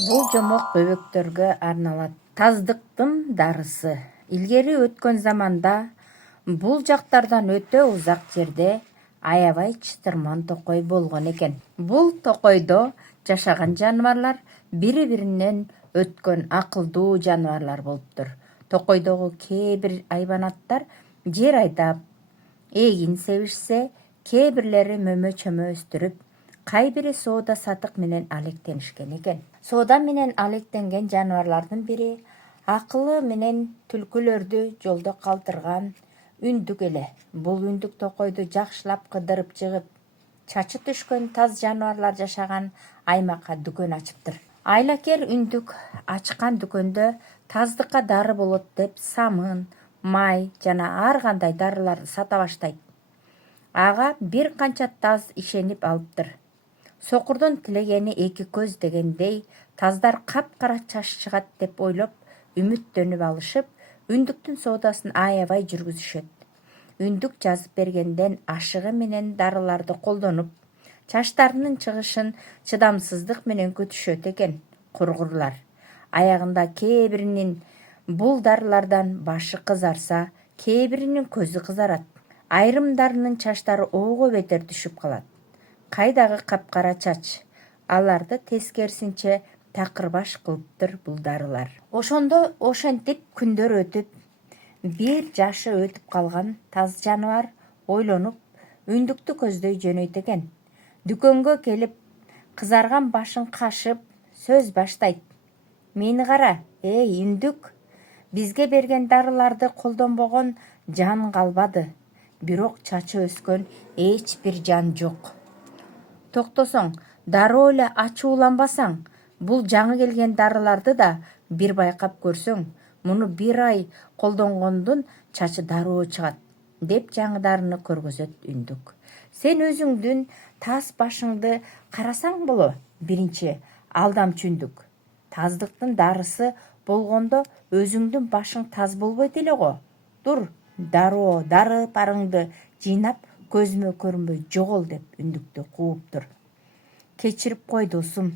Бул жомок бөбөктөргө арналат. Таздыктын дарысы. Илгери өткөн заманда бул жактардан өтө узак жерде аябай чытырман токой болгон экен. Бул токойдо жашаган жаныбарлар бири-биринен өткөн акылдуу жаныбарлар болуптур. Токойдогу кээ бир айбанаттар жер айдап, эгин себишсе, кээ бирлери мөмө-чөмө өстүрүп, кайбири соода сатык менен алектенишкен экен. Соода менен алектенген жаныбарлардын бири акылы менен түлкүлөрдү жолдо калтырган үндүк эле. Бул үндүк токойду жакшылап кыдырып жыгып, чачы түшкөн таз жаныбарлар жашаган аймакка дүкөн ачыптыр. Айлакер үндүк ачкан дүкөндө таздыкка дары болот деп самын, май жана ар кандай дарыларды сата баштайт. Ага бир канча таз ишенип алыптыр. Сокурдун тилегени эки көз дегендей, таздар капкара чаш чыгат деп ойлоп, үмүттөнүп алышып, үндүктүн соодасын аябай жүргүзүшөт. Үндүк жазып бергенден ашыгы менен дарыларды колдонуп, чачтарынын чыгышын чыдамсыздык менен күтүшөт экен кургурлар. Аягында кээ биринин бул дарылардан башы кызарса, кээ биринин көзү кызарат. Айрымдарынын чачтары ого бетер түшүп калат. Кайдагы капкара чач, аларды тескерисинче такырбаш кылыптыр бул дарылар. Ошентип күндөр өтүп, бир жашы өтүп калган таз жаныбар ойлонуп, үндүктү көздөй жөнөйт экен. Дүкөнгө келип, кызарган башын кашып, сөз баштайт. Мени кара, эй үндүк, бизге берген дарыларды колдонбогон жан калбады. Бирок чачы өскөн эч бир жан жок. Токтосоң, дароо эле ачууланбасаң, бул жаңы келген дарыларды да бир байкап көрсөң, муну бир ай колдонгондун чачы дароо чыгат, деп жаңы дарыны көргөзөт үндүк. Сен өзүңдүн таз башыңды карасаң боло. Биринчи, алдамчы үндүк. Таздыктын дарысы болгондо өзүңдүн башың таз болбойт эле го. Тур, дароо, дары парыңды жыйнап, көзүмө көрүнбөй жогол деп үндүктү кууптур. Кечирип кой досум,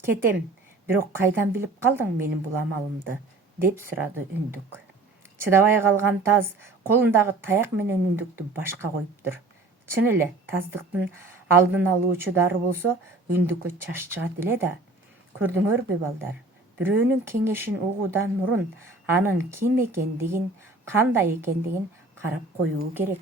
кетем, бирок кайдан билип калдың менин бул амалымды, деп сурады үндүк. Чыдабай калган таз колундагы таяк менен үндүктү башка коюптур. Чын эле таздыктын алдын алуучу дары болсо, үндүккө чаш чыгат эле да. Көрдүңөрбү балдар, бирөөнүн кеңешин угуудан мурун анын ким экендигин, кандай экендигин карап коюу керек.